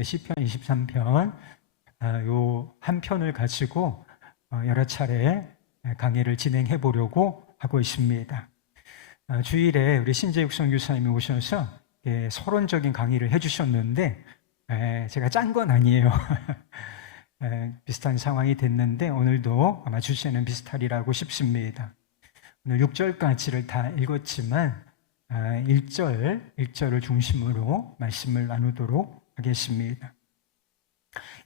있습니다. 시편 23편 요 한 편을 가지고 여러 차례 강의를 진행해 보려고 하고 있습니다. 주일에 우리 신재육 선교사님이 오셔서 서론적인 강의를 해주셨는데 제가 짠 건 아니에요. 비슷한 상황이 됐는데 오늘도 아마 주제는 비슷하리라고 싶습니다. 오늘 6절까지를 다 읽었지만 1절을 중심으로 말씀을 나누도록 하겠습니다.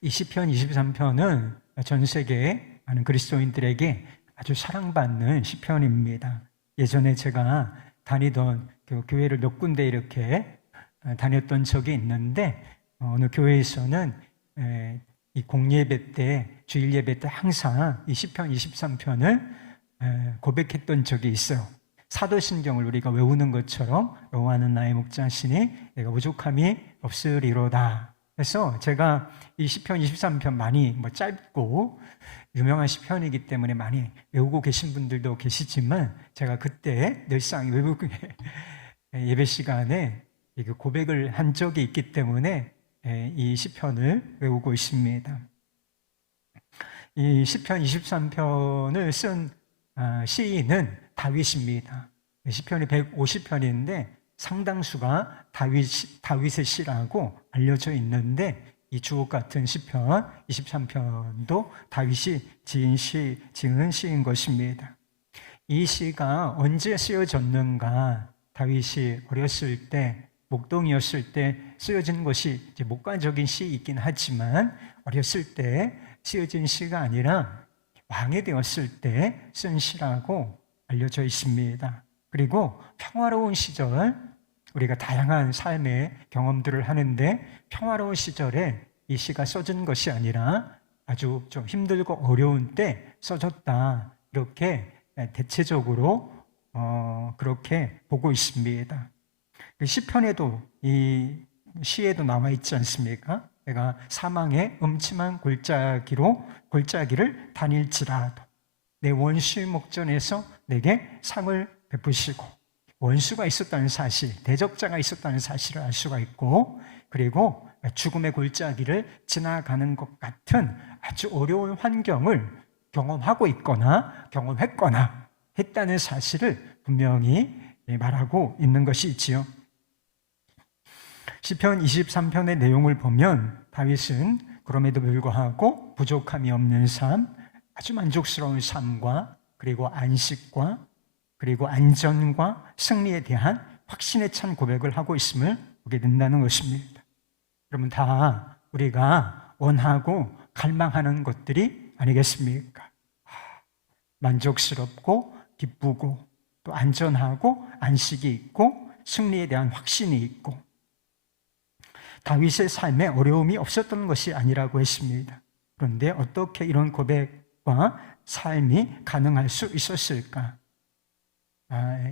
이 시편 23편은 전 세계 많은 그리스도인들에게 아주 사랑받는 시편입니다. 예전에 제가 다니던 교회를 몇 군데 이렇게 다녔던 적이 있는데 어느 교회에서는 이 공예배 때, 주일 예배 때 항상 이 시편 23편을 고백했던 적이 있어요. 사도신경을 우리가 외우는 것처럼 여호와는 나의 목자시니 내가 부족함이 없으리로다. 그래서 제가 이 시편 23편 많이 짧고 유명한 시편이기 때문에 많이 외우고 계신 분들도 계시지만 제가 그때 늘상 외국에 예배 시간에 고백을 한 적이 있기 때문에 이 시편을 외우고 있습니다. 이 시편 23편을 쓴 시인은 다윗입니다. 시편이 150편인데 상당수가 다윗의 시라고 알려져 있는데 이 주옥 같은 시편 23편도 다윗이 지은 시인 것입니다. 이 시가 언제 쓰여졌는가? 다윗이 어렸을 때 목동이었을 때 쓰여진 것이 이제 목가적인 시이긴 하지만 어렸을 때 쓰여진 시가 아니라 왕이 되었을 때 쓴 시라고 알려져 있습니다. 그리고 평화로운 시절, 우리가 다양한 삶의 경험들을 하는데 평화로운 시절에 이 시가 써진 것이 아니라 아주 좀 힘들고 어려운 때 써졌다. 이렇게 대체적으로 그렇게 보고 있습니다. 시편에도 이 시에도 나와 있지 않습니까? 내가 사망의 음침한 골짜기를 다닐지라도 내 원수의 목전에서 내게 상을 베푸시고, 원수가 있었다는 사실, 대적자가 있었다는 사실을 알 수가 있고, 그리고 죽음의 골짜기를 지나가는 것 같은 아주 어려운 환경을 경험하고 있거나 경험했거나 했다는 사실을 분명히 말하고 있는 것이지요. 시편 23편의 내용을 보면 다윗은 그럼에도 불구하고 부족함이 없는 삶, 아주 만족스러운 삶과 그리고 안식과 그리고 안전과 승리에 대한 확신에 찬 고백을 하고 있음을 보게 된다는 것입니다. 여러분, 다 우리가 원하고 갈망하는 것들이 아니겠습니까? 만족스럽고 기쁘고 또 안전하고 안식이 있고 승리에 대한 확신이 있고, 다윗의 삶에 어려움이 없었던 것이 아니라고 했습니다. 그런데 어떻게 이런 고백과 삶이 가능할 수 있었을까?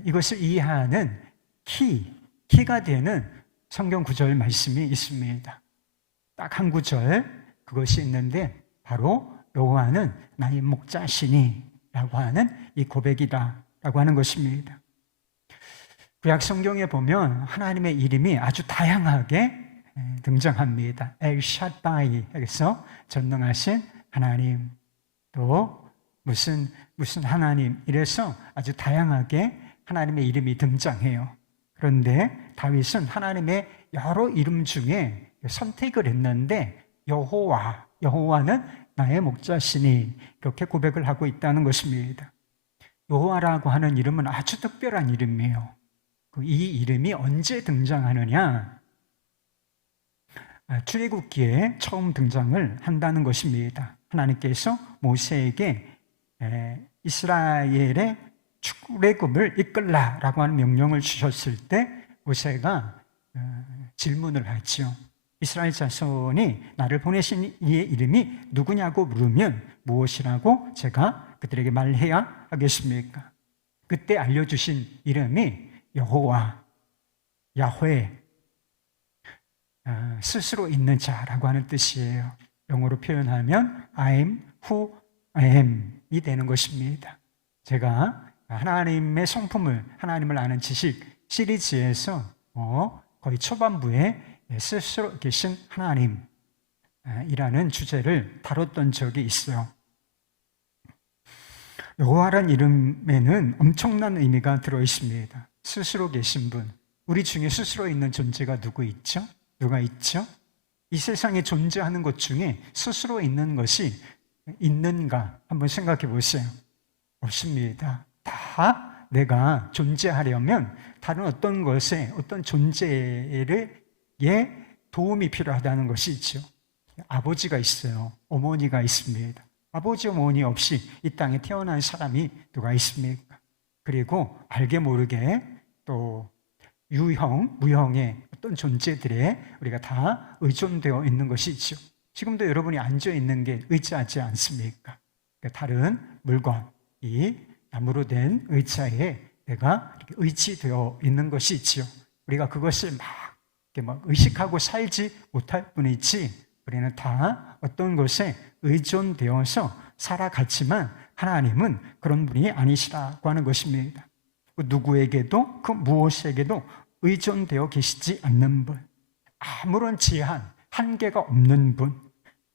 이것을 이해하는 키가 되는 성경 구절 말씀이 있습니다. 딱 한 구절, 그것이 있는데 바로 여호와는 나의 목자시니 라고 하는 이 고백이다라고 하는 것입니다. 구약 성경에 보면 하나님의 이름이 아주 다양하게 등장합니다. 엘샤다이, 여기서 전능하신 하나님, 또 무슨 하나님, 이래서 아주 다양하게 하나님의 이름이 등장해요. 그런데 다윗은 하나님의 여러 이름 중에 선택을 했는데 여호와는 나의 목자시니, 이렇게 고백을 하고 있다는 것입니다. 여호와라고 하는 이름은 아주 특별한 이름이에요. 이 이름이 언제 등장하느냐? 출애굽기에 처음 등장을 한다는 것입니다. 하나님께서 모세에게 이스라엘의 출애굽을 이끌라라고 하는 명령을 주셨을 때 모세가 질문을 하죠. 이스라엘 자손이 나를 보내신 이의 이름이 누구냐고 물으면 무엇이라고 제가 그들에게 말해야 하겠습니까? 그때 알려주신 이름이 여호와, 야훼, 스스로 있는 자라고 하는 뜻이에요. 영어로 표현하면 I am who I am이 되는 것입니다. 제가 하나님의 성품을, 하나님을 아는 지식 시리즈에서 거의 초반부에 스스로 계신 하나님, 이라는 주제를 다뤘던 적이 있어요. 여호와란 이름에는 엄청난 의미가 들어 있습니다. 스스로 계신 분, 우리 중에 스스로 있는 존재가 누구 있죠? 누가 있죠? 이 세상에 존재하는 것 중에 스스로 있는 것이 있는가 한번 생각해 보세요. 없습니다. 다 내가 존재하려면 다른 어떤 것에 어떤 존재에 도움이 필요하다는 것이 있죠. 아버지가 있어요. 어머니가 있습니다. 아버지 어머니 없이 이 땅에 태어난 사람이 누가 있습니까? 그리고 알게 모르게 또 유형, 무형의 어떤 존재들에 우리가 다 의존되어 있는 것이 있죠. 지금도 여러분이 앉아 있는 게 의자지 않습니까? 다른 물건, 이 나무로 된 의자에 내가 이렇게 의지되어 있는 것이 있죠. 우리가 그것을 막 의식하고 살지 못할 뿐이지 우리는 다 어떤 것에 의존되어서 살아갔지만 하나님은 그런 분이 아니시라고 하는 것입니다. 누구에게도 그 무엇에게도 의존되어 계시지 않는 분, 아무런 제한, 한계가 없는 분,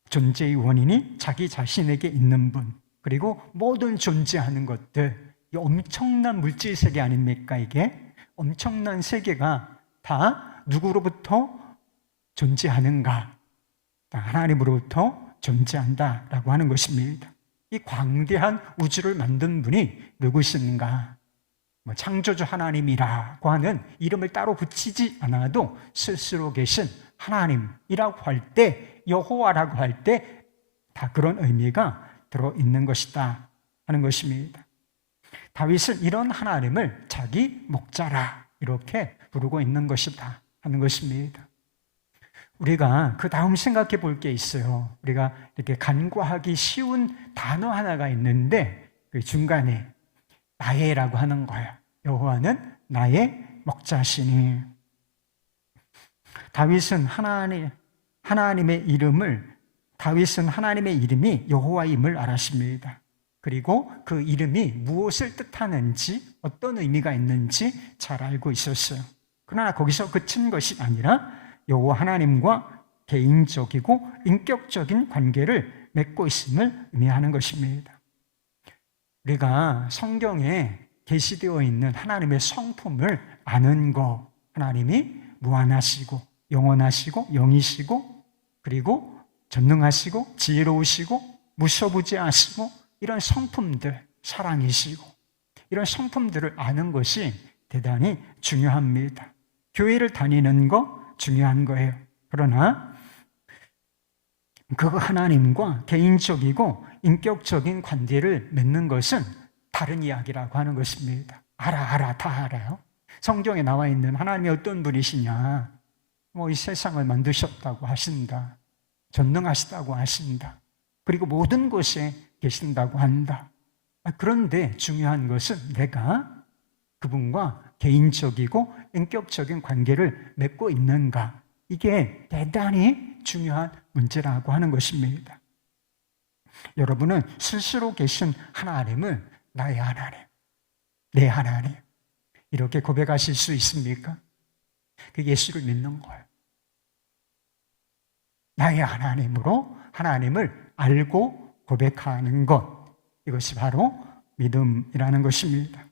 존재의 원인이 자기 자신에게 있는 분, 그리고 모든 존재하는 것들, 이 엄청난 물질 세계 아닙니까? 이게 엄청난 세계가 다 누구로부터 존재하는가? 하나님으로부터 존재한다라고 하는 것입니다. 이 광대한 우주를 만든 분이 누구신가? 창조주 하나님이라고 하는 이름을 따로 붙이지 않아도 스스로 계신 하나님이라고 할 때, 여호와라고 할 때 다 그런 의미가 들어있는 것이다 하는 것입니다. 다윗은 이런 하나님을 자기 목자라 이렇게 부르고 있는 것이다 하는 것입니다. 우리가 그 다음 생각해 볼 게 있어요. 우리가 이렇게 간과하기 쉬운 단어 하나가 있는데 그 중간에 나의라고 하는 거예요. 여호와는 나의 목자시니. 다윗은 하나님의 이름이 여호와임을 알았습니다. 그리고 그 이름이 무엇을 뜻하는지, 어떤 의미가 있는지 잘 알고 있었어요. 그러나 거기서 그친 것이 아니라 여호와 하나님과 개인적이고 인격적인 관계를 맺고 있음을 의미하는 것입니다. 우리가 성경에 계시되어 있는 하나님의 성품을 아는 것, 하나님이 무한하시고 영원하시고 영이시고 그리고 전능하시고 지혜로우시고 무소부지하시고 이런 성품들, 사랑이시고 이런 성품들을 아는 것이 대단히 중요합니다. 교회를 다니는 거 중요한 거예요. 그러나 그 하나님과 개인적이고 인격적인 관계를 맺는 것은 다른 이야기라고 하는 것입니다. 다 알아요. 성경에 나와 있는 하나님이 어떤 분이시냐, 이 세상을 만드셨다고 하신다. 전능하시다고 하신다. 그리고 모든 곳에 계신다고 한다. 그런데 중요한 것은 내가 그분과 개인적이고 인격적인 관계를 맺고 있는가. 이게 대단히 중요한 문제라고 하는 것입니다. 여러분은 스스로 계신 하나님을 나의 하나님, 내 하나님 이렇게 고백하실 수 있습니까? 그 예수를 믿는 거예요. 나의 하나님으로 하나님을 알고 고백하는 것, 이것이 바로 믿음이라는 것입니다.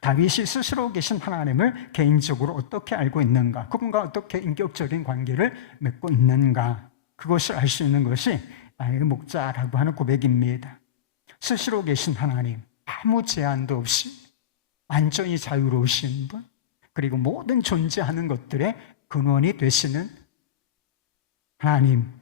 다윗이 스스로 계신 하나님을 개인적으로 어떻게 알고 있는가, 그분과 어떻게 인격적인 관계를 맺고 있는가, 그것을 알 수 있는 것이 나의 목자라고 하는 고백입니다. 스스로 계신 하나님, 아무 제한도 없이 완전히 자유로우신 분, 그리고 모든 존재하는 것들의 근원이 되시는 하나님,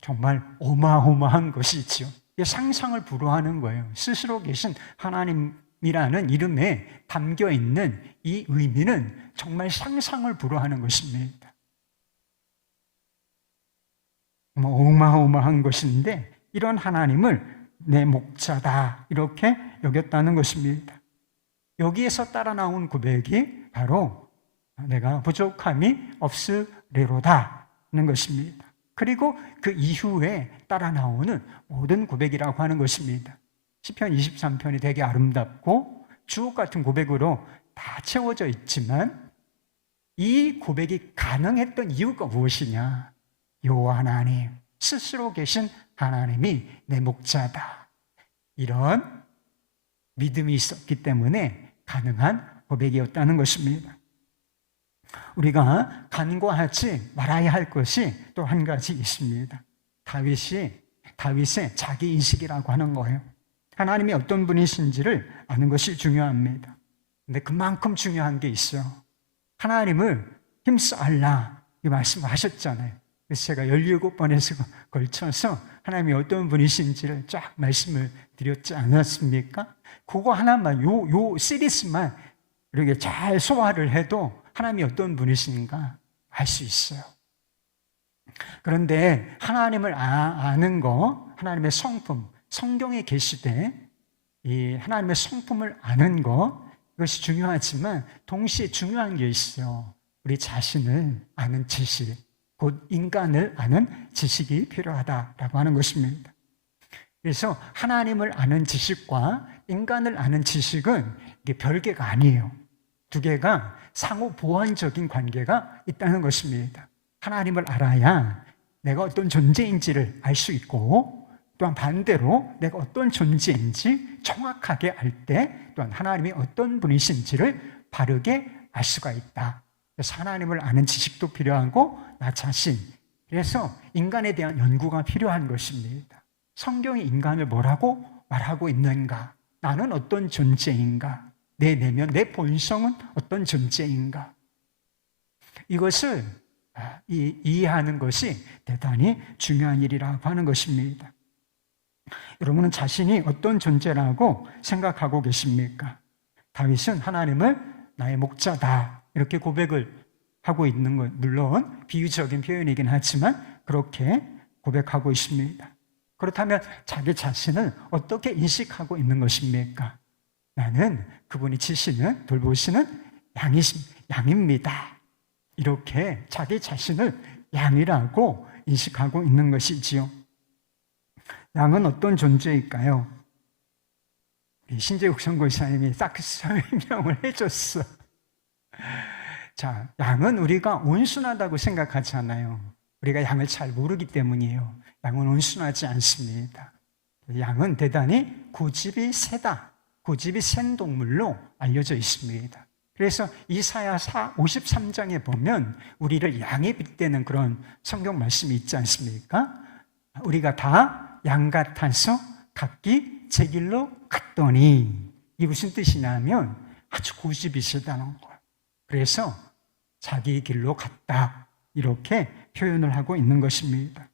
정말 어마어마한 것이지요. 상상을 불허하는 거예요. 스스로 계신 하나님이라는 이름에 담겨 있는 이 의미는 정말 상상을 불허하는 것입니다. 어마어마한 것인데 이런 하나님을 내 목자다 이렇게 여겼다는 것입니다. 여기에서 따라 나온 고백이 바로 내가 부족함이 없으리로다 하는 것입니다. 그리고 그 이후에 따라 나오는 모든 고백이라고 하는 것입니다. 시편 23편이 되게 아름답고 주옥 같은 고백으로 다 채워져 있지만 이 고백이 가능했던 이유가 무엇이냐? 여호와 하나님, 스스로 계신 하나님이 내 목자다. 이런 믿음이 있었기 때문에 가능한 고백이었다는 것입니다. 우리가 간과하지 말아야 할 것이 또 한 가지 있습니다. 다윗의 자기인식이라고 하는 거예요. 하나님이 어떤 분이신지를 아는 것이 중요합니다. 근데 그만큼 중요한 게 있어요. 하나님을 힘써 알라, 이 말씀을 하셨잖아요. 그래서 제가 17번에 걸쳐서 하나님이 어떤 분이신지를 쫙 말씀을 드렸지 않았습니까? 그거 하나만, 요 시리즈만 이렇게 잘 소화를 해도 하나님이 어떤 분이신가 알 수 있어요. 그런데 하나님을 아는 거, 하나님의 성품, 성경에 계시되 이 하나님의 성품을 아는 것, 이것이 중요하지만 동시에 중요한 게 있어요. 우리 자신을 아는 지식, 곧 인간을 아는 지식이 필요하다라고 하는 것입니다. 그래서 하나님을 아는 지식과 인간을 아는 지식은 이게 별개가 아니에요. 두 개가 상호 보완적인 관계가 있다는 것입니다. 하나님을 알아야 내가 어떤 존재인지를 알 수 있고, 또한 반대로 내가 어떤 존재인지 정확하게 알 때 또한 하나님이 어떤 분이신지를 바르게 알 수가 있다. 그래서 하나님을 아는 지식도 필요하고 나 자신, 그래서 인간에 대한 연구가 필요한 것입니다. 성경이 인간을 뭐라고 말하고 있는가? 나는 어떤 존재인가? 내 내면, 내 본성은 어떤 존재인가? 이것을 이해하는 것이 대단히 중요한 일이라고 하는 것입니다. 여러분은 자신이 어떤 존재라고 생각하고 계십니까? 다윗은 하나님을 나의 목자다 이렇게 고백을 하고 있는 것, 물론 비유적인 표현이긴 하지만 그렇게 고백하고 있습니다. 그렇다면 자기 자신을 어떻게 인식하고 있는 것입니까? 나는 그분이 치시는, 돌보시는 양입니다. 이렇게 자기 자신을 양이라고 인식하고 있는 것이지요. 양은 어떤 존재일까요? 신재욱 선교사님이 딱 설명을 해줬어. 자, 양은 우리가 온순하다고 생각하잖아요. 우리가 양을 잘 모르기 때문이에요. 양은 온순하지 않습니다. 양은 대단히 고집이 세다, 고집이 센 동물로 알려져 있습니다. 그래서 이사야 53장에 보면 우리를 양에 빗대는 그런 성경 말씀이 있지 않습니까? 우리가 다 양 같아서 각기 제 길로 갔더니, 이게 무슨 뜻이냐면 아주 고집이 세다는 거예요. 그래서 자기 길로 갔다 이렇게 표현을 하고 있는 것입니다.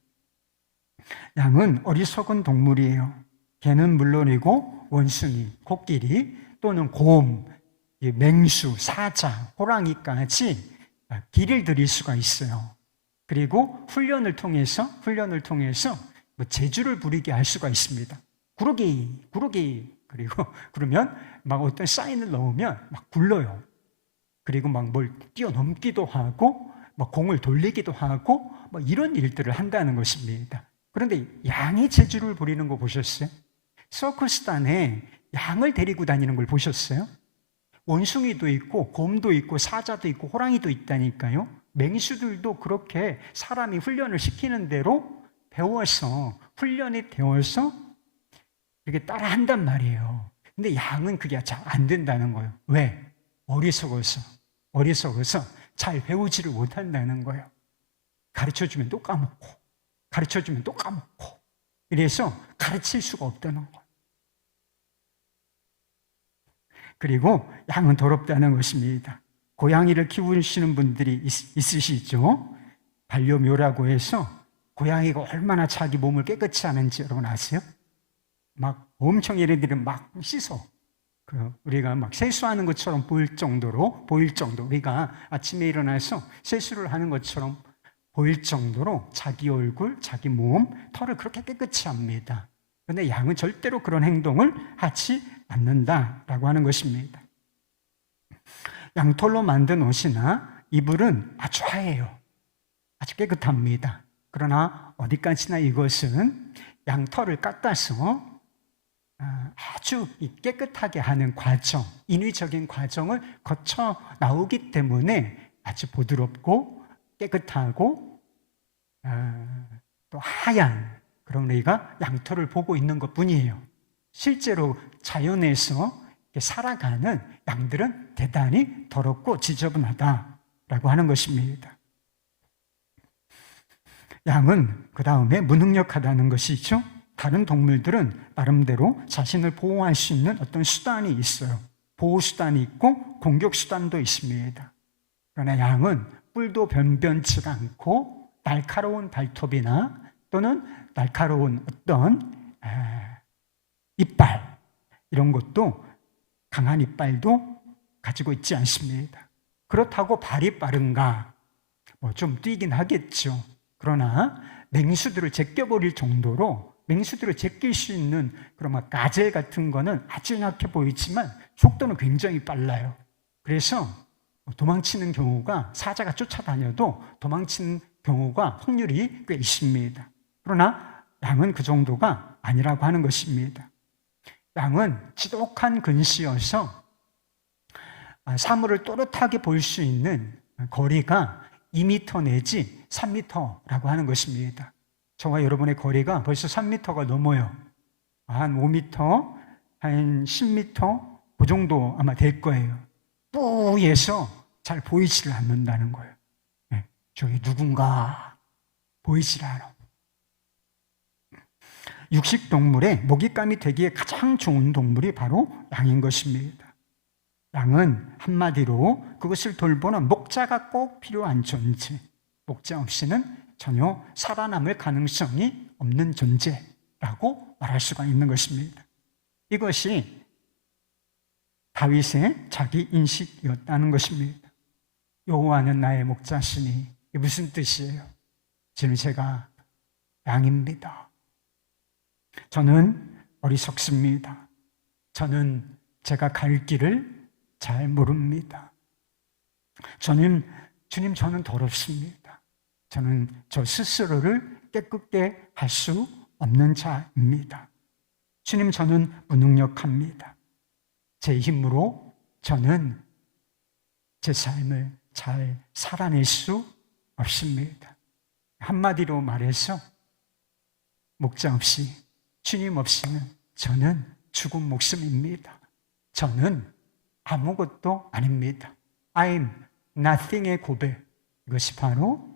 양은 어리석은 동물이에요. 개는 물론이고 원숭이, 코끼리 또는 곰, 맹수, 사자, 호랑이까지 길을 들일 수가 있어요. 그리고 훈련을 통해서 재주를 부리게 할 수가 있습니다. 구르기 그리고 그러면 막 어떤 사인을 넣으면 막 굴러요. 그리고 막 뭘 뛰어넘기도 하고 막 공을 돌리기도 하고 막 이런 일들을 한다는 것입니다. 그런데 양이 재주를 부리는 거 보셨어요? 서커스단에 양을 데리고 다니는 걸 보셨어요? 원숭이도 있고 곰도 있고 사자도 있고 호랑이도 있다니까요. 맹수들도 그렇게 사람이 훈련을 시키는 대로 배워서, 훈련이 되어서 이렇게 따라 한단 말이에요. 근데 양은 그게 잘 안 된다는 거예요. 왜? 어리석어서 잘 배우지를 못한다는 거예요. 가르쳐주면 또 까먹고, 이래서 가르칠 수가 없다는 거예요. 그리고 양은 더럽다는 것입니다. 고양이를 키우시는 분들이 있으시죠? 반려묘라고 해서 고양이가 얼마나 자기 몸을 깨끗이 하는지 여러분 아세요? 막 엄청 얘네들은 막 씻어. 우리가 막 세수하는 것처럼 보일 정도로, 우리가 아침에 일어나서 세수를 하는 것처럼 보일 정도로 자기 얼굴, 자기 몸, 털을 그렇게 깨끗이 합니다. 그런데 양은 절대로 그런 행동을 하지 않는다라고 하는 것입니다. 양털로 만든 옷이나 이불은 아주 하얘요. 아주 깨끗합니다. 그러나 어디까지나 이것은 양털을 깎아서 아주 깨끗하게 하는 과정, 인위적인 과정을 거쳐 나오기 때문에 아주 부드럽고 깨끗하고 또 하얀 그런 우리가 양털을 보고 있는 것뿐이에요. 실제로 자연에서 살아가는 양들은 대단히 더럽고 지저분하다라고 하는 것입니다. 양은 그 다음에 무능력하다는 것이죠. 다른 동물들은 나름대로 자신을 보호할 수 있는 어떤 수단이 있어요. 보호수단이 있고 공격수단도 있습니다. 그러나 양은 뿔도 변변치가 않고 날카로운 발톱이나 또는 날카로운 어떤 이빨, 이런 것도, 강한 이빨도 가지고 있지 않습니다. 그렇다고 발이 빠른가? 좀 뛰긴 하겠죠. 그러나 맹수들을 제껴버릴 정도로, 맹수들을 제낄 수 있는 그런 가젤 같은 거는 아주 약해 보이지만 속도는 굉장히 빨라요. 그래서 도망치는 경우가, 사자가 쫓아다녀도 도망치는 경우가 확률이 꽤 있습니다. 그러나 양은 그 정도가 아니라고 하는 것입니다. 양은 지독한 근시여서 사물을 또렷하게 볼 수 있는 거리가 2m 내지 3m라고 하는 것입니다. 저와 여러분의 거리가 벌써 3m가 넘어요. 한 5m, 한 10m 그 정도 아마 될 거예요. 뿌에서 잘 보이지를 않는다는 거예요. 저기 누군가 보이질 않아. 육식동물의 먹잇감이 되기에 가장 좋은 동물이 바로 양인 것입니다. 양은 한마디로 그것을 돌보는 목자가 꼭 필요한 존재, 목자 없이는 전혀 살아남을 가능성이 없는 존재라고 말할 수가 있는 것입니다. 이것이 다윗의 자기 인식이었다는 것입니다. 여호와는 나의 목자시니, 이게 무슨 뜻이에요? 지금 제가 양입니다. 저는 어리석습니다. 저는 제가 갈 길을 잘 모릅니다. 주님, 저는 더럽습니다. 저는 저 스스로를 깨끗게 할 수 없는 자입니다. 주님, 저는 무능력합니다. 제 힘으로 저는 제 삶을 잘 살아낼 수 없습니다. 한마디로 말해서 목자 없이, 주님 없이는 저는 죽은 목숨입니다. 저는 아무것도 아닙니다. I'm nothing의 고백, 이것이 바로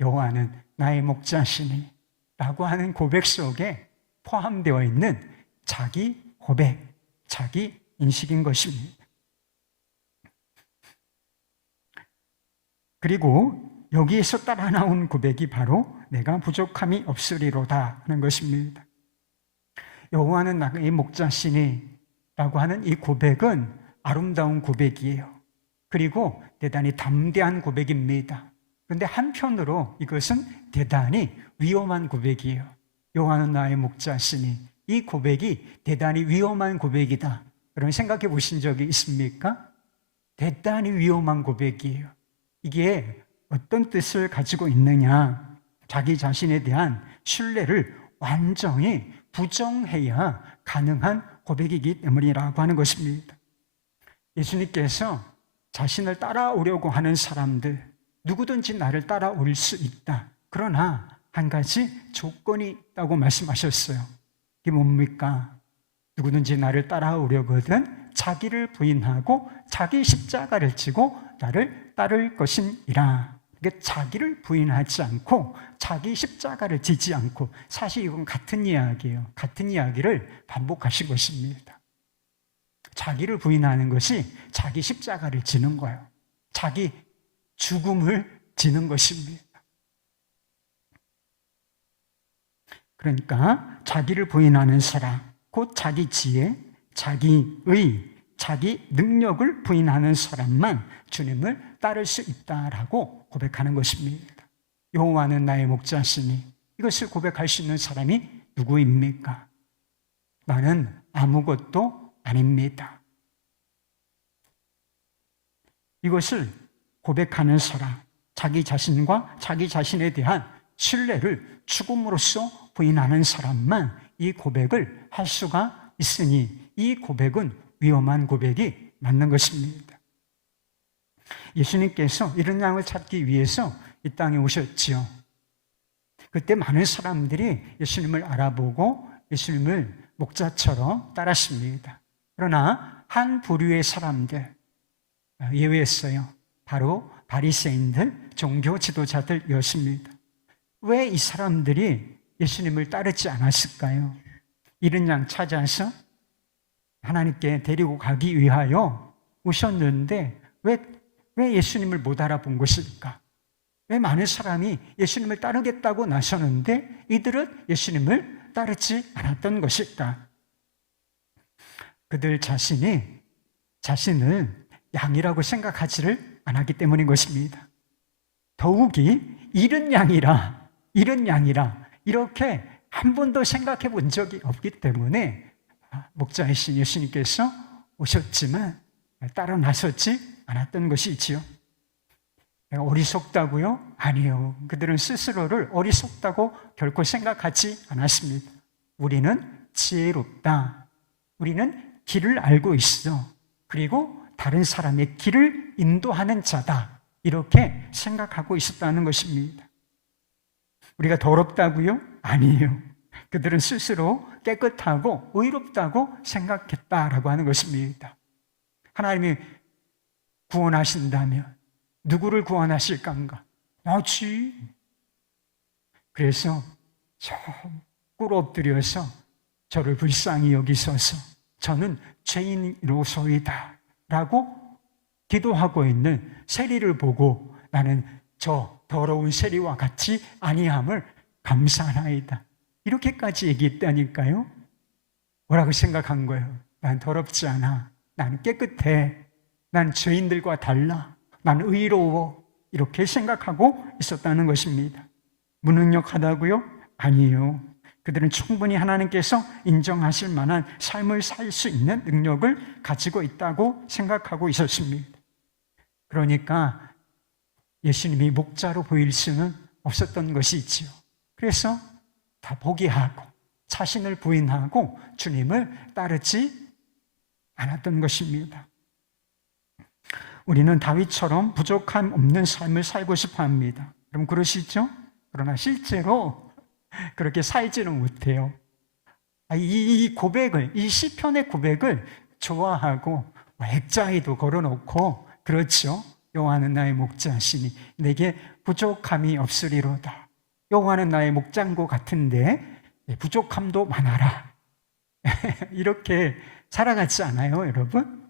여호와는 나의 목자시니 라고 하는 고백 속에 포함되어 있는 자기 고백, 자기 인식인 것입니다. 그리고 여기에서 따라 나온 고백이 바로 내가 부족함이 없으리로다 하는 것입니다. 여호와는 나의 목자시니 라고 하는 이 고백은 아름다운 고백이에요. 그리고 대단히 담대한 고백입니다. 그런데 한편으로 이것은 대단히 위험한 고백이에요. 여호와는 나의 목자시니, 이 고백이 대단히 위험한 고백이다. 그런 생각해 보신 적이 있습니까? 대단히 위험한 고백이에요. 이게 어떤 뜻을 가지고 있느냐? 자기 자신에 대한 신뢰를 완전히 부정해야 가능한 고백이기 때문이라고 하는 것입니다. 예수님께서 자신을 따라오려고 하는 사람들, 누구든지 나를 따라올 수 있다. 그러나 한 가지 조건이 있다고 말씀하셨어요. 이게 뭡니까? 누구든지 나를 따라오려거든 자기를 부인하고 자기 십자가를 지고 나를 따를 것이니라. 이게 자기를 부인하지 않고 자기 십자가를 지지 않고, 사실 이건 같은 이야기예요. 같은 이야기를 반복하신 것입니다. 자기를 부인하는 것이 자기 십자가를 지는 거예요. 자기 죽음을 지는 것입니다. 그러니까 자기를 부인하는 사람, 곧 자기 지혜, 자기의, 자기 능력을 부인하는 사람만 주님을 따를 수 있다라고 고백하는 것입니다. 여호와는 나의 목자시니, 이것을 고백할 수 있는 사람이 누구입니까? 나는 아무것도 아닙니다. 이것을 고백하는 사람, 자기 자신과 자기 자신에 대한 신뢰를 죽음으로써 부인하는 사람만 이 고백을 할 수가 있으니, 이 고백은 위험한 고백이 맞는 것입니다. 예수님께서 이런 양을 찾기 위해서 이 땅에 오셨지요. 그때 많은 사람들이 예수님을 알아보고 예수님을 목자처럼 따랐습니다. 그러나 한 부류의 사람들, 예외였어요. 바로 바리새인들, 종교 지도자들이었습니다. 왜 이 사람들이 예수님을 따르지 않았을까요? 잃은 양 찾아서 하나님께 데리고 가기 위하여 오셨는데 왜 예수님을 못 알아본 것일까? 왜 많은 사람이 예수님을 따르겠다고 나서는데 이들은 예수님을 따르지 않았던 것일까? 그들 자신을 양이라고 생각하지를 않았기 때문인 것입니다. 더욱이 잃은 양이라 이렇게 한 번도 생각해 본 적이 없기 때문에 목자이신 예수님께서 오셨지만 따라 나섰지 않았던 것이지요. 어리석다고요? 아니요. 그들은 스스로를 어리석다고 결코 생각하지 않았습니다. 우리는 지혜롭다. 우리는 길을 알고 있어. 그리고 다른 사람의 길을 인도하는 자다. 이렇게 생각하고 있었다는 것입니다. 우리가 더럽다고요? 아니에요. 그들은 스스로 깨끗하고 의롭다고 생각했다라고 하는 것입니다. 하나님이 구원하신다면 누구를 구원하실 건가? 나지. 그래서 저 꿇어 엎드려서 저를 불쌍히 여기소서, 저는 죄인으로소이다 라고 기도하고 있는 세리를 보고 나는 저 더러운 세리와 같이 아니함을 감사하나이다, 이렇게까지 얘기했다니까요. 뭐라고 생각한 거예요? 난 더럽지 않아. 난 깨끗해. 난 죄인들과 달라. 난 의로워. 이렇게 생각하고 있었다는 것입니다. 무능력하다고요? 아니에요. 그들은 충분히 하나님께서 인정하실 만한 삶을 살 수 있는 능력을 가지고 있다고 생각하고 있었습니다. 그러니까 예수님이 목자로 보일 수는 없었던 것이지요. 그래서 다 포기하고 자신을 부인하고 주님을 따르지 않았던 것입니다. 우리는 다윗처럼 부족함 없는 삶을 살고 싶어 합니다. 그럼 그러시죠? 그러나 실제로 그렇게 살지는 못해요. 이 고백을, 이 시편의 고백을 좋아하고 액자에도 걸어놓고, 그렇죠? 여호와는 나의 목자시니 내게 부족함이 없으리로다. 여호와는 나의 목장고 같은데 부족함도 많아라. 이렇게 살아가지 않아요, 여러분?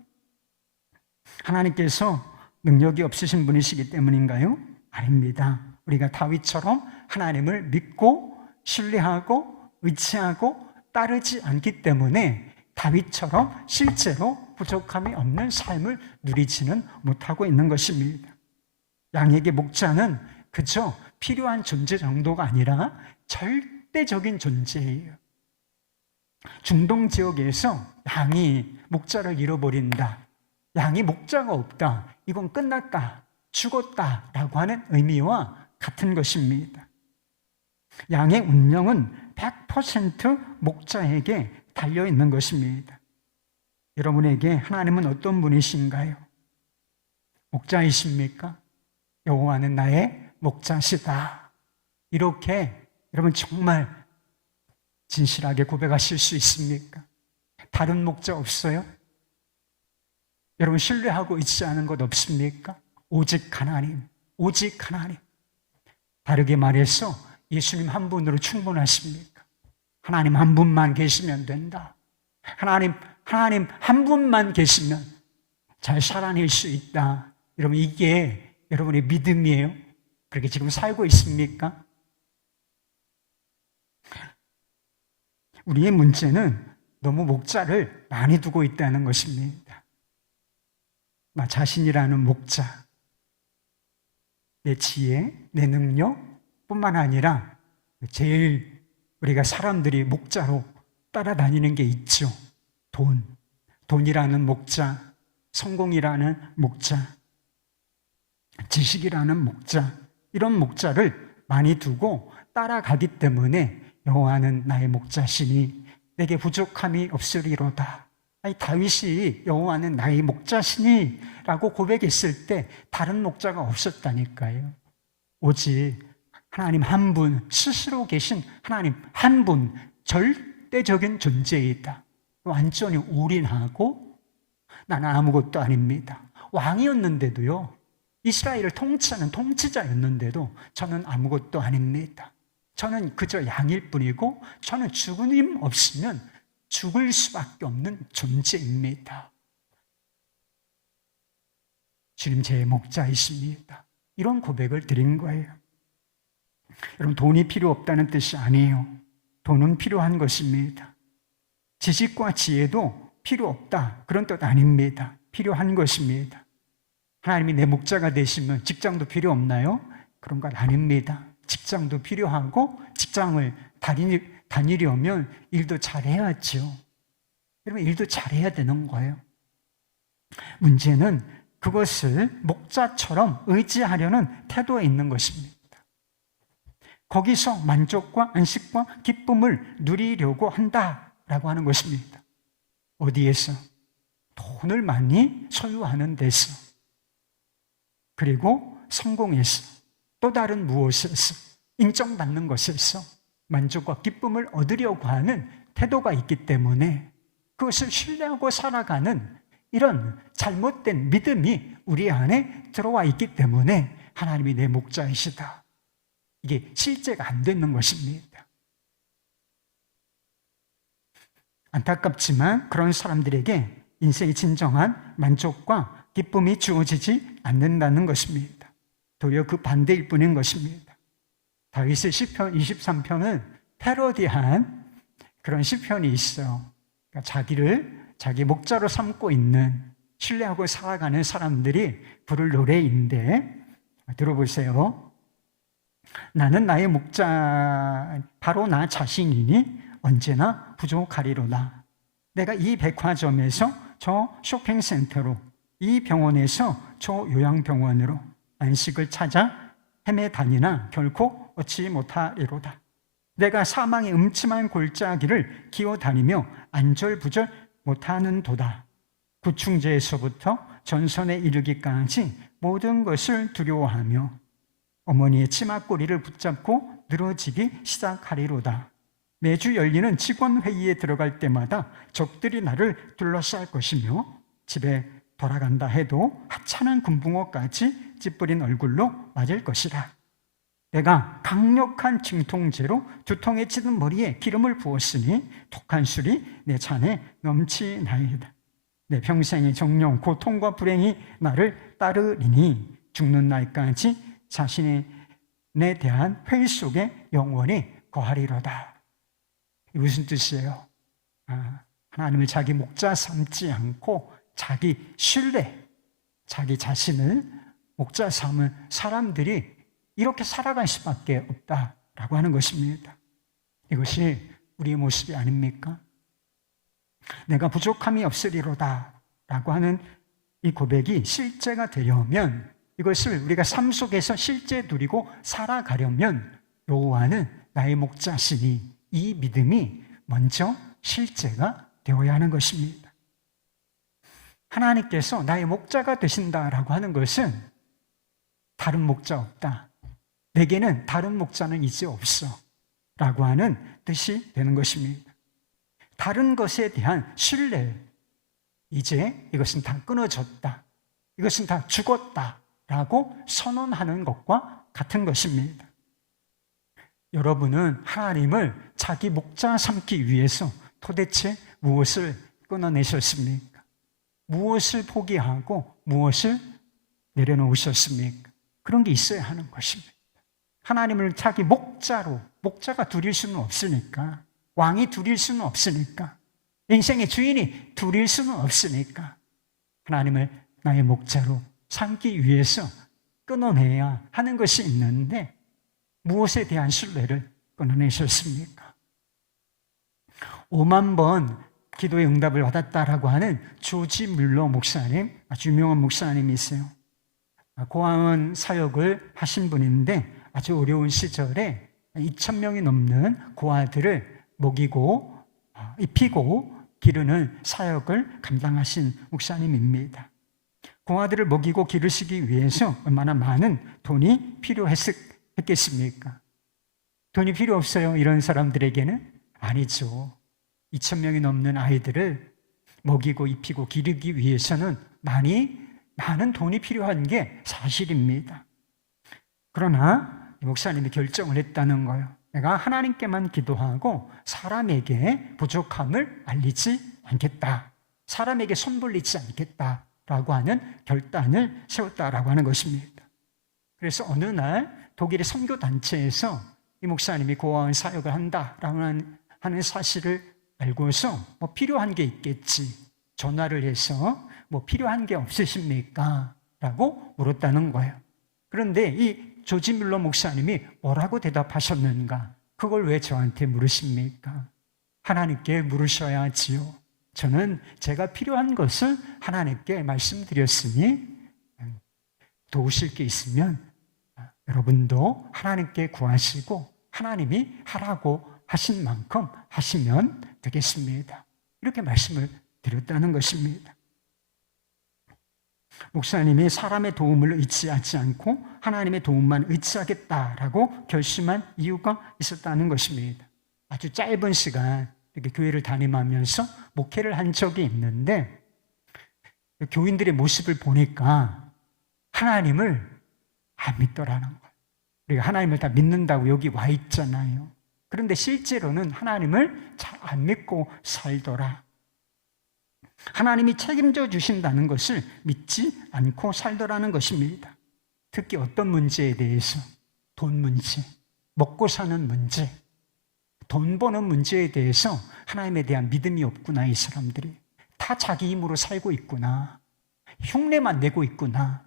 하나님께서 능력이 없으신 분이시기 때문인가요? 아닙니다. 우리가 다윗처럼 하나님을 믿고 신뢰하고 의지하고 따르지 않기 때문에 다윗처럼 실제로 부족함이 없는 삶을 누리지는 못하고 있는 것입니다. 양에게 목자는 그저 필요한 존재 정도가 아니라 절대적인 존재예요. 중동 지역에서 양이 목자를 잃어버린다, 양이 목자가 없다, 이건 끝났다, 죽었다라고 하는 의미와 같은 것입니다. 양의 운명은 100% 목자에게 달려있는 것입니다. 여러분에게 하나님은 어떤 분이신가요? 목자이십니까? 여호와는 나의 목자시다. 이렇게 여러분 정말 진실하게 고백하실 수 있습니까? 다른 목자 없어요? 여러분 신뢰하고 있지 않은 것 없습니까? 오직 하나님, 오직 하나님. 다르게 말해서 예수님 한 분으로 충분하십니까? 하나님 한 분만 계시면 된다. 하나님 한 분만 계시면 잘 살아낼 수 있다. 여러분 이게 여러분의 믿음이에요? 그렇게 지금 살고 있습니까? 우리의 문제는 너무 목자를 많이 두고 있다는 것입니다. 나 자신이라는 목자, 내 지혜, 내 능력 뿐만 아니라 제일 우리가 사람들이 목자로 따라다니는 게 있죠. 돈이라는 목자, 성공이라는 목자, 지식이라는 목자, 이런 목자를 많이 두고 따라가기 때문에 여호와는 나의 목자시니 내게 부족함이 없으리로다. 다윗이 여호와는 나의 목자시니 라고 고백했을 때 다른 목자가 없었다니까요. 오직 하나님 한 분, 스스로 계신 하나님 한 분, 절대적인 존재이다. 완전히 올인하고 나는 아무것도 아닙니다. 왕이었는데도요, 이스라엘을 통치하는 통치자였는데도 저는 아무것도 아닙니다. 저는 그저 양일 뿐이고 저는 주님 없으면 죽을 수밖에 없는 존재입니다. 주님 제 목자이십니다. 이런 고백을 드린 거예요. 여러분, 돈이 필요 없다는 뜻이 아니에요. 돈은 필요한 것입니다. 지식과 지혜도 필요 없다, 그런 뜻 아닙니다. 필요한 것입니다. 하나님이 내 목자가 되시면 직장도 필요 없나요? 그런 것 아닙니다. 직장도 필요하고 직장을 다니려면 일도 잘해야죠. 여러분, 일도 잘해야 되는 거예요. 문제는 그것을 목자처럼 의지하려는 태도에 있는 것입니다. 거기서 만족과 안식과 기쁨을 누리려고 한다라고 하는 것입니다. 어디에서? 돈을 많이 소유하는 데서, 그리고 성공에서, 또 다른 무엇에서, 인정받는 것에서 만족과 기쁨을 얻으려고 하는 태도가 있기 때문에 그것을 신뢰하고 살아가는 이런 잘못된 믿음이 우리 안에 들어와 있기 때문에 하나님이 내 목자이시다, 이게 실제가 안 되는 것입니다. 안타깝지만 그런 사람들에게 인생의 진정한 만족과 기쁨이 주어지지 않는다는 것입니다. 도리어 그 반대일 뿐인 것입니다. 다윗의 시편 23편은 패러디한 그런 시편이 있어요. 그러니까 자기 목자로 삼고 있는, 신뢰하고 살아가는 사람들이 부를 노래인데, 들어보세요. 나는 나의 목자 바로 나 자신이니 언제나 부족하리로다. 내가 이 백화점에서 저 쇼핑센터로, 이 병원에서 저 요양병원으로 안식을 찾아 헤매 다니나 결코 얻지 못하리로다. 내가 사망의 음침한 골짜기를 기어 다니며 안절부절 못하는 도다. 구충제에서부터 전선에 이르기까지 모든 것을 두려워하며 어머니의 치마꼬리를 붙잡고 늘어지기 시작하리로다. 매주 열리는 직원회의에 들어갈 때마다 적들이 나를 둘러쌀 것이며 집에 돌아간다 해도 하찮은 금붕어까지 찌푸린 얼굴로 맞을 것이라. 내가 강력한 진통제로 두통에 찌든 머리에 기름을 부었으니 독한 술이 내 잔에 넘치나이다. 내 평생의 정령, 고통과 불행이 나를 따르리니 죽는 날까지 자신에 대한 회의 속에 영원히 거하리로다. 이 무슨 뜻이에요? 하나님을 자기 목자 삼지 않고 자기 신뢰, 자기 자신을 목자 삼은 사람들이 이렇게 살아갈 수밖에 없다라고 하는 것입니다. 이것이 우리의 모습이 아닙니까? 내가 부족함이 없으리로다 라고 하는 이 고백이 실제가 되려면, 이것을 우리가 삶 속에서 실제 누리고 살아가려면 여호와는 나의 목자시니, 이 믿음이 먼저 실제가 되어야 하는 것입니다. 하나님께서 나의 목자가 되신다라고 하는 것은 다른 목자 없다, 내게는 다른 목자는 이제 없어 라고 하는 뜻이 되는 것입니다. 다른 것에 대한 신뢰, 이제 이것은 다 끊어졌다, 이것은 다 죽었다 라고 선언하는 것과 같은 것입니다. 여러분은 하나님을 자기 목자 삼기 위해서 도대체 무엇을 끊어내셨습니까? 무엇을 포기하고 무엇을 내려놓으셨습니까? 그런 게 있어야 하는 것입니다. 하나님을 자기 목자로, 목자가 둘일 수는 없으니까, 왕이 둘일 수는 없으니까, 인생의 주인이 둘일 수는 없으니까 하나님을 나의 목자로 삼기 위해서 끊어내야 하는 것이 있는데, 무엇에 대한 신뢰를 끊어내셨습니까? 5만 번 기도의 응답을 받았다라고 하는 조지 뮬러 목사님, 아주 유명한 목사님이 있어요. 고아원 사역을 하신 분인데 아주 어려운 시절에 2,000명이 넘는 고아들을 먹이고 입히고 기르는 사역을 감당하신 목사님입니다. 고아들을 먹이고 기르시기 위해서 얼마나 많은 돈이 필요했겠습니까? 돈이 필요 없어요, 이런 사람들에게는? 아니죠. 2,000명이 넘는 아이들을 먹이고 입히고 기르기 위해서는 많은 돈이 필요한 게 사실입니다. 그러나 목사님이 결정을 했다는 거예요. 내가 하나님께만 기도하고 사람에게 부족함을 알리지 않겠다. 사람에게 손벌리지 않겠다라고 하는 결단을 세웠다라고 하는 것입니다. 그래서 어느 날 독일의 선교단체에서 이 목사님이 고아원 사역을 한다라고 하는 사실을 알고서 필요한 게 있겠지. 전화를 해서 필요한 게 없으십니까? 라고 물었다는 거예요. 그런데 이 조지 뮬러 목사님이 뭐라고 대답하셨는가? 그걸 왜 저한테 물으십니까? 하나님께 물으셔야지요. 저는 제가 필요한 것을 하나님께 말씀드렸으니 도우실 게 있으면 여러분도 하나님께 구하시고 하나님이 하라고 하신 만큼 하시면 되겠습니다. 이렇게 말씀을 드렸다는 것입니다. 목사님이 사람의 도움을 의지하지 않고 하나님의 도움만 의지하겠다라고 결심한 이유가 있었다는 것입니다. 아주 짧은 시간 이렇게 교회를 담임하면서 목회를 한 적이 있는데 교인들의 모습을 보니까 하나님을 안 믿더라는 거예요. 우리가 하나님을 다 믿는다고 여기 와 있잖아요. 그런데 실제로는 하나님을 잘 안 믿고 살더라. 하나님이 책임져 주신다는 것을 믿지 않고 살더라는 것입니다. 특히 어떤 문제에 대해서, 돈 문제, 먹고 사는 문제, 돈 버는 문제에 대해서 하나님에 대한 믿음이 없구나. 이 사람들이 다 자기 힘으로 살고 있구나. 흉내만 내고 있구나.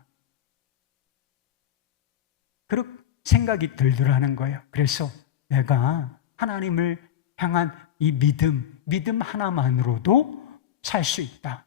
그런 생각이 들더라는 거예요. 그래서 내가 하나님을 향한 이 믿음 하나만으로도 살 수 있다.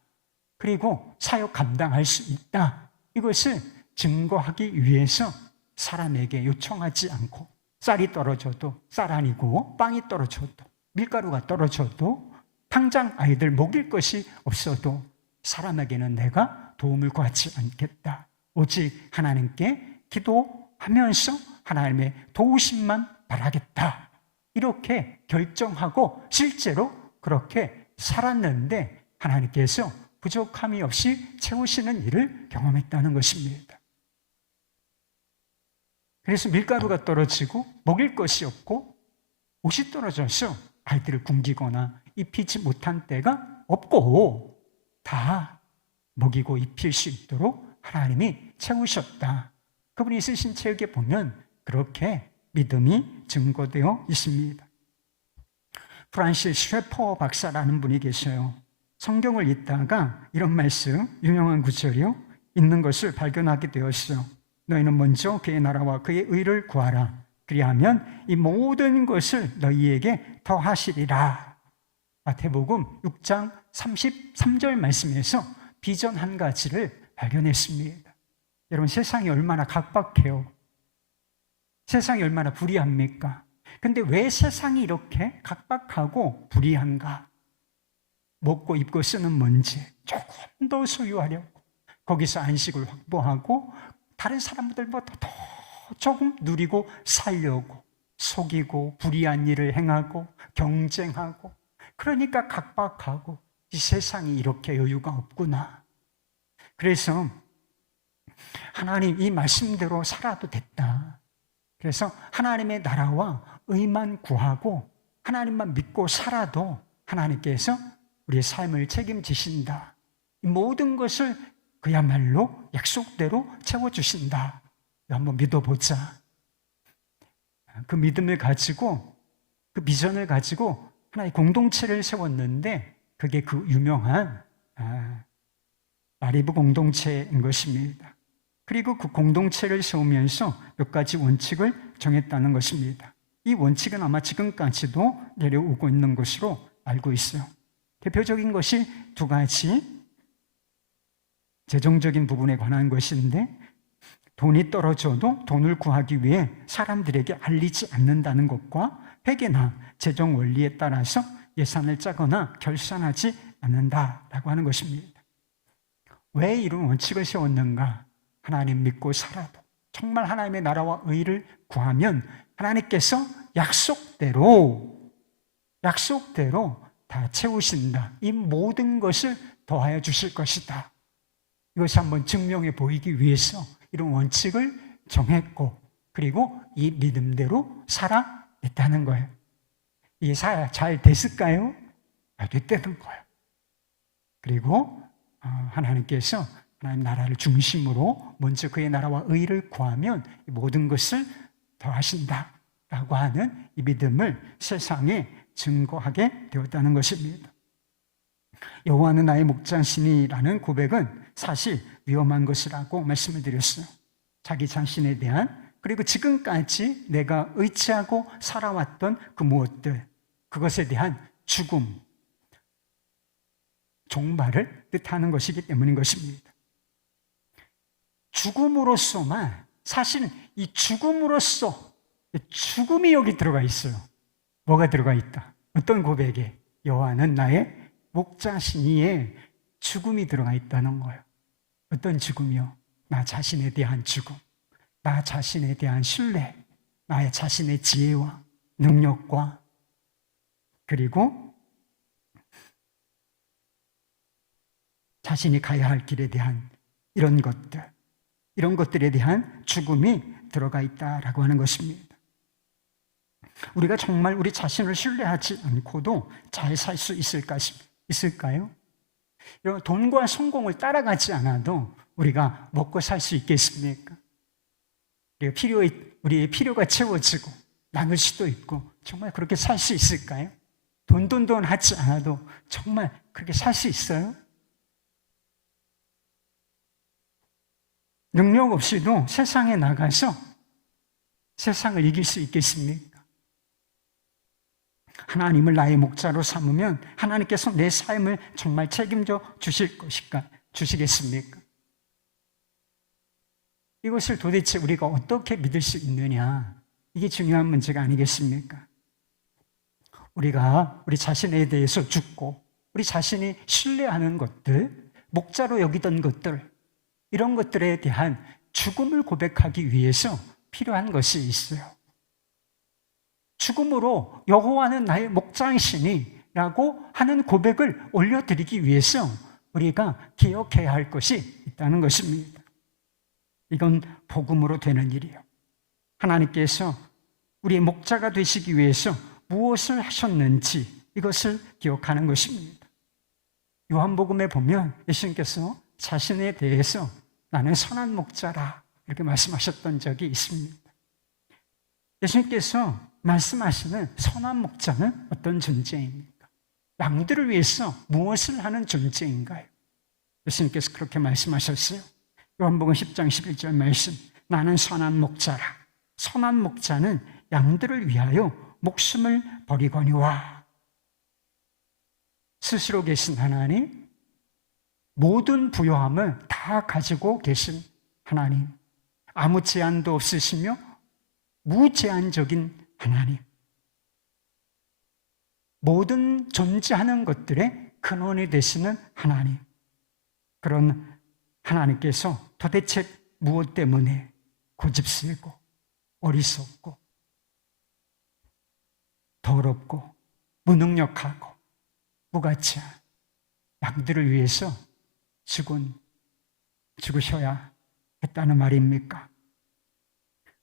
그리고 사역 감당할 수 있다. 이것을 증거하기 위해서 사람에게 요청하지 않고 쌀이 떨어져도, 쌀 아니고 빵이 떨어져도, 밀가루가 떨어져도, 당장 아이들 먹일 것이 없어도 사람에게는 내가 도움을 구하지 않겠다. 오직 하나님께 기도하면서 하나님의 도우심만 바라겠다. 이렇게 결정하고 실제로 그렇게 살았는데 하나님께서 부족함이 없이 채우시는 일을 경험했다는 것입니다. 그래서 밀가루가 떨어지고 먹일 것이 없고 옷이 떨어져서 아이들을 굶기거나 입히지 못한 때가 없고 다 먹이고 입힐 수 있도록 하나님이 채우셨다. 그분이 쓰신 책에 보면 그렇게 믿음이 증거되어 있습니다. 프란시스 쉐퍼 박사라는 분이 계셔요. 성경을 읽다가 이런 말씀, 유명한 구절이요, 있는 것을 발견하게 되었어요. 너희는 먼저 그의 나라와 그의 의를 구하라. 그리하면 이 모든 것을 너희에게 더하시리라. 마태복음 6장 33절 말씀에서 비전 한 가지를 발견했습니다. 여러분, 세상이 얼마나 각박해요. 세상이 얼마나 불의합니까? 근데 왜 세상이 이렇게 각박하고 불의한가? 먹고 입고 쓰는 문제 조금 더 소유하려고 거기서 안식을 확보하고 다른 사람들보다 더 조금 누리고 살려고 속이고 불의한 일을 행하고 경쟁하고, 그러니까 각박하고 이 세상이 이렇게 여유가 없구나. 그래서 하나님 이 말씀대로 살아도 됐다. 그래서 하나님의 나라와 의만 구하고 하나님만 믿고 살아도 하나님께서 우리의 삶을 책임지신다. 이 모든 것을 그야말로 약속대로 채워주신다. 한번 믿어보자. 그 믿음을 가지고, 그 비전을 가지고 하나의 공동체를 세웠는데 그게 그 유명한 마리브 공동체인 것입니다. 그리고 그 공동체를 세우면서 몇 가지 원칙을 정했다는 것입니다. 이 원칙은 아마 지금까지도 내려오고 있는 것으로 알고 있어요. 대표적인 것이 두 가지, 재정적인 부분에 관한 것인데, 돈이 떨어져도 돈을 구하기 위해 사람들에게 알리지 않는다는 것과 회계나 재정 원리에 따라서 예산을 짜거나 결산하지 않는다라고 하는 것입니다. 왜 이런 원칙을 세웠는가? 하나님 믿고 살아도, 정말 하나님의 나라와 의를 구하면 하나님께서 약속대로 다 채우신다. 이 모든 것을 더하여 주실 것이다. 이것이 한번 증명해 보이기 위해서 이런 원칙을 정했고, 그리고 이 믿음대로 살아냈다는 거예요. 이게 잘 됐을까요? 잘 됐다는 거예요. 그리고 하나님께서 하나님 나라를 중심으로 먼저 그의 나라와 의를 구하면 모든 것을 더하신다라고 하는 이 믿음을 세상에 증거하게 되었다는 것입니다. 여호와는 나의 목자시니라는 고백은 사실 위험한 것이라고 말씀을 드렸어요. 자기 자신에 대한, 그리고 지금까지 내가 의지하고 살아왔던 그 무엇들, 그것에 대한 죽음, 종말을 뜻하는 것이기 때문인 것입니다. 죽음으로써만, 사실은 이 죽음으로써 죽음이 여기 들어가 있어요. 뭐가 들어가 있다? 어떤 고백에? 여호와는 나의 목자시니에 죽음이 들어가 있다는 거예요. 어떤 죽음이요? 나 자신에 대한 죽음, 나 자신에 대한 신뢰, 나의 자신의 지혜와 능력과, 그리고 자신이 가야 할 길에 대한 이런 것들에 대한 죽음이 들어가 있다라고 하는 것입니다. 우리가 정말 우리 자신을 신뢰하지 않고도 잘 살 수 있을까요? 돈과 성공을 따라가지 않아도 우리가 먹고 살 수 있겠습니까? 우리의 필요가 채워지고 나눌 수도 있고, 정말 그렇게 살 수 있을까요? 돈 하지 않아도 정말 그렇게 살 수 있어요? 능력 없이도 세상에 나가서 세상을 이길 수 있겠습니까? 하나님을 나의 목자로 삼으면 하나님께서 내 삶을 정말 책임져 주시겠습니까? 이것을 도대체 우리가 어떻게 믿을 수 있느냐, 이게 중요한 문제가 아니겠습니까? 우리가 우리 자신에 대해서 죽고 우리 자신이 신뢰하는 것들, 목자로 여기던 것들, 이런 것들에 대한 죽음을 고백하기 위해서 필요한 것이 있어요. 죽음으로 여호와는 나의 목자이시니라고 하는 고백을 올려드리기 위해서 우리가 기억해야 할 것이 있다는 것입니다. 이건 복음으로 되는 일이에요. 하나님께서 우리의 목자가 되시기 위해서 무엇을 하셨는지 이것을 기억하는 것입니다. 요한복음에 보면 예수님께서 자신에 대해서 나는 선한 목자라 이렇게 말씀하셨던 적이 있습니다. 예수님께서 말씀하시는 선한 목자는 어떤 존재입니까? 양들을 위해서 무엇을 하는 존재인가요? 예수님께서 그렇게 말씀하셨어요. 요한복음 10장 11절 말씀, 나는 선한 목자라. 선한 목자는 양들을 위하여 목숨을 버리거니와. 스스로 계신 하나님, 모든 부요함을 다 가지고 계신 하나님, 아무 제한도 없으시며 무제한적인 하나님, 모든 존재하는 것들의 근원이 되시는 하나님, 그런 하나님께서 도대체 무엇 때문에 고집세고 어리석고 더럽고 무능력하고 무가치한 양들을 위해서 죽으셔야 했다는 말입니까?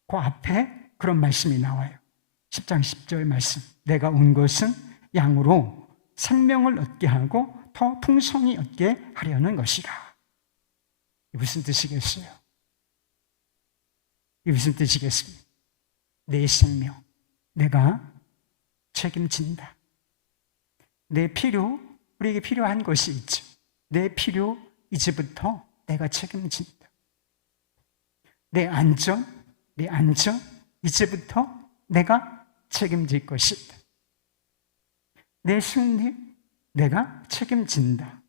그 앞에 그런 말씀이 나와요. 10장 10절 말씀, 내가 온 것은 양으로 생명을 얻게 하고 더 풍성히 얻게 하려는 것이라. 이게 무슨 뜻이겠어요? 이게 무슨 뜻이겠습니까? 내 생명 내가 책임진다. 내 필요, 우리에게 필요한 것이 있죠. 내 필요 이제부터 내가 책임진다. 내 안전 이제부터 내가 책임질 것이다. 내 승리 내가 책임진다.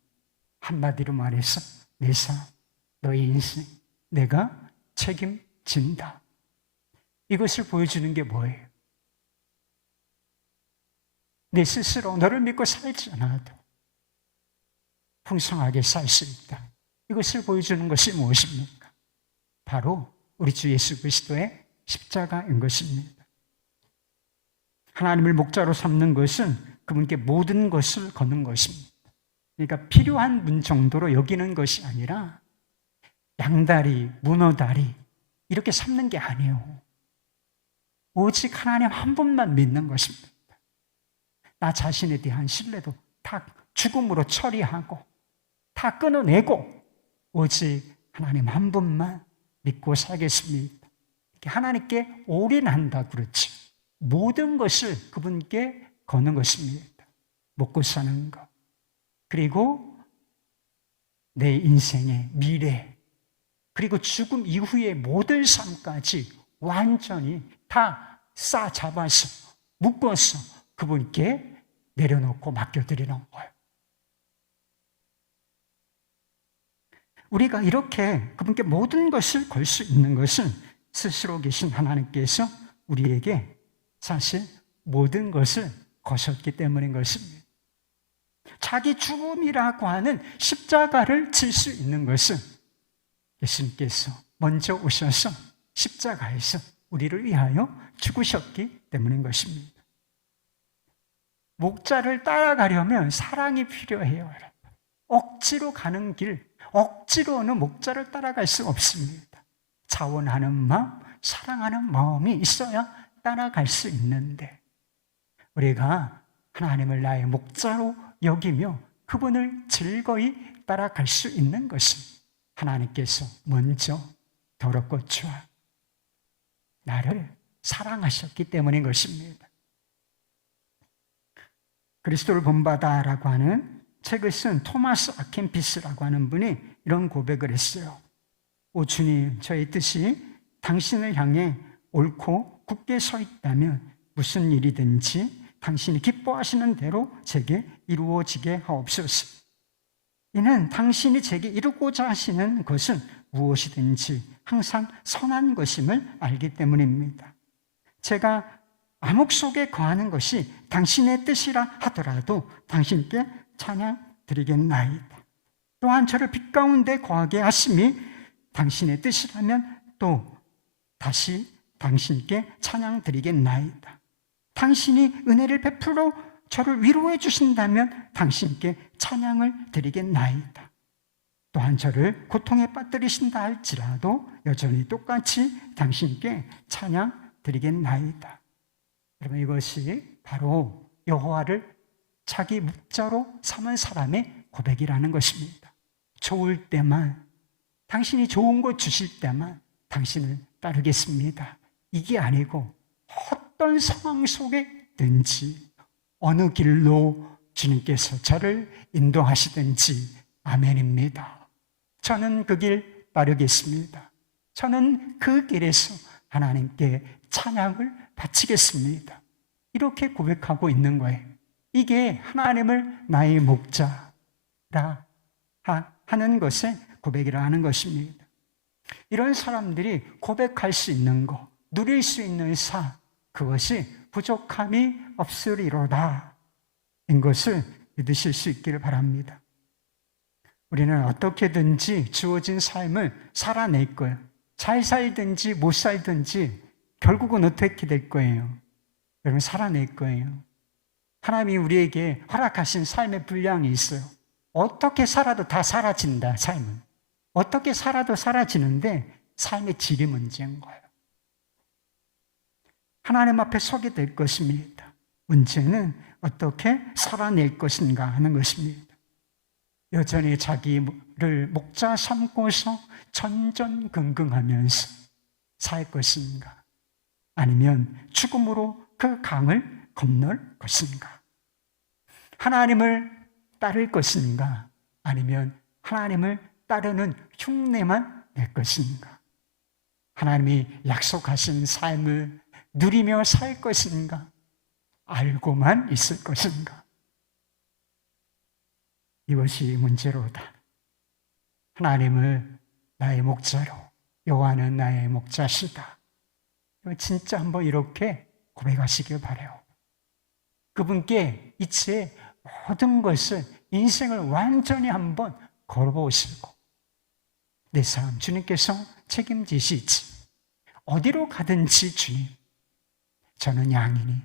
한마디로 말해서 내 삶, 너의 인생 내가 책임진다. 이것을 보여주는 게 뭐예요? 내 스스로 너를 믿고 살지 않아도 풍성하게 살 수 있다. 이것을 보여주는 것이 무엇입니까? 바로 우리 주 예수 그리스도의 십자가인 것입니다. 하나님을 목자로 삼는 것은 그분께 모든 것을 거는 것입니다. 그러니까 필요한 분 정도로 여기는 것이 아니라 양다리, 문어다리 이렇게 삼는 게 아니에요. 오직 하나님 한 분만 믿는 것입니다. 나 자신에 대한 신뢰도 다 죽음으로 처리하고 다 끊어내고 오직 하나님 한 분만 믿고 살겠습니다. 하나님께 올인한다 그렇지. 모든 것을 그분께 거는 것입니다. 먹고 사는 것, 그리고 내 인생의 미래, 그리고 죽음 이후의 모든 삶까지 완전히 다 싸잡아서 묶어서 그분께 내려놓고 맡겨드리는 거예요. 우리가 이렇게 그분께 모든 것을 걸 수 있는 것은 스스로 계신 하나님께서 우리에게 사실 모든 것을 거셨기 때문인 것입니다. 자기 죽음이라고 하는 십자가를 질 수 있는 것은 예수님께서 먼저 오셔서 십자가에서 우리를 위하여 죽으셨기 때문인 것입니다. 목자를 따라가려면 사랑이 필요해요, 여러분. 억지로 가는 길, 억지로는 목자를 따라갈 수 없습니다. 자원하는 마음, 사랑하는 마음이 있어야 따라갈 수 있는데, 우리가 하나님을 나의 목자로 여기며 그분을 즐거이 따라갈 수 있는 것은 하나님께서 먼저 더럽고추와 나를 사랑하셨기 때문인 것입니다. 그리스도를 본받아라고 하는 책을 쓴 토마스 아켄피스라고 하는 분이 이런 고백을 했어요. 오 주님, 저의 뜻이 당신을 향해 옳고 굳게 서 있다면 무슨 일이든지 당신이 기뻐하시는 대로 제게 이루어지게 하옵소서. 이는 당신이 제게 이루고자 하시는 것은 무엇이든지 항상 선한 것임을 알기 때문입니다. 제가 암흑 속에 거하는 것이 당신의 뜻이라 하더라도 당신께 찬양 드리겠나이다. 또한 저를 빛 가운데 거하게 하심이 당신의 뜻이라면 또 다시 당신께 찬양 드리겠나이다. 당신이 은혜를 베풀어 저를 위로해 주신다면 당신께 찬양을 드리겠나이다. 또한 저를 고통에 빠뜨리신다 할지라도 여전히 똑같이 당신께 찬양 드리겠나이다. 여러분, 이것이 바로 여호와를 자기 목자로 삼은 사람의 고백이라는 것입니다. 좋을 때만, 당신이 좋은 것 주실 때만 당신을 따르겠습니다. 이게 아니고 어떤 상황 속에든지 어느 길로 주님께서 저를 인도하시든지 아멘입니다. 저는 그 길 따르겠습니다. 저는 그 길에서 하나님께 찬양을 바치겠습니다. 이렇게 고백하고 있는 거예요. 이게 하나님을 나의 목자라 하는 것의 고백이라 하는 것입니다. 이런 사람들이 고백할 수 있는 것, 누릴 수 있는 사, 그것이 부족함이 없으리로다 인 것을 믿으실 수 있기를 바랍니다. 우리는 어떻게든지 주어진 삶을 살아낼 거예요. 잘 살든지 못 살든지 결국은 어떻게 될 거예요? 여러분, 살아낼 거예요. 하나님이 우리에게 허락하신 삶의 분량이 있어요. 어떻게 살아도 다 사라진다, 삶은. 어떻게 살아도 사라지는데 삶의 질이 문제인 거예요. 하나님 앞에 서게 될 것입니다. 문제는 어떻게 살아낼 것인가 하는 것입니다. 여전히 자기를 목자 삼고서 전전긍긍하면서 살 것인가? 아니면 죽음으로 그 강을 건널 것인가? 하나님을 따를 것인가? 아니면 하나님을 따르는 흉내만 낼 것인가? 하나님이 약속하신 삶을 누리며 살 것인가? 알고만 있을 것인가? 이것이 문제로다. 하나님을 나의 목자로, 여호와는 나의 목자시다. 진짜 한번 이렇게 고백하시길 바라요. 그분께 이제 모든 것을, 인생을 완전히 한번 걸어보시고 내 삶 주님께서 책임지시지. 어디로 가든지 주님, 저는 양이니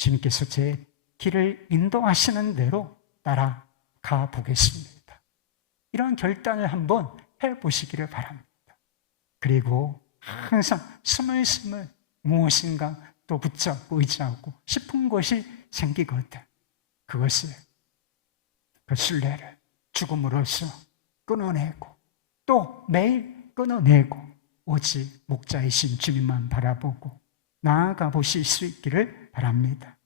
주님께서 제 길을 인도하시는 대로 따라가 보겠습니다. 이런 결단을 한번 해보시기를 바랍니다. 그리고 항상 스물스물 무엇인가 또 붙잡고 의지하고 싶은 것이 생기거든 그것을, 그 순례를 죽음으로써 끊어내고 또 매일 끊어내고 오직 목자이신 주님만 바라보고 나아가 보실 수 있기를 바랍니다.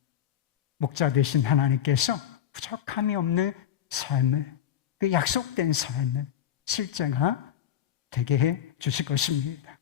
목자 되신 하나님께서 부족함이 없는 삶을, 그 약속된 삶을 실제가 되게 해 주실 것입니다.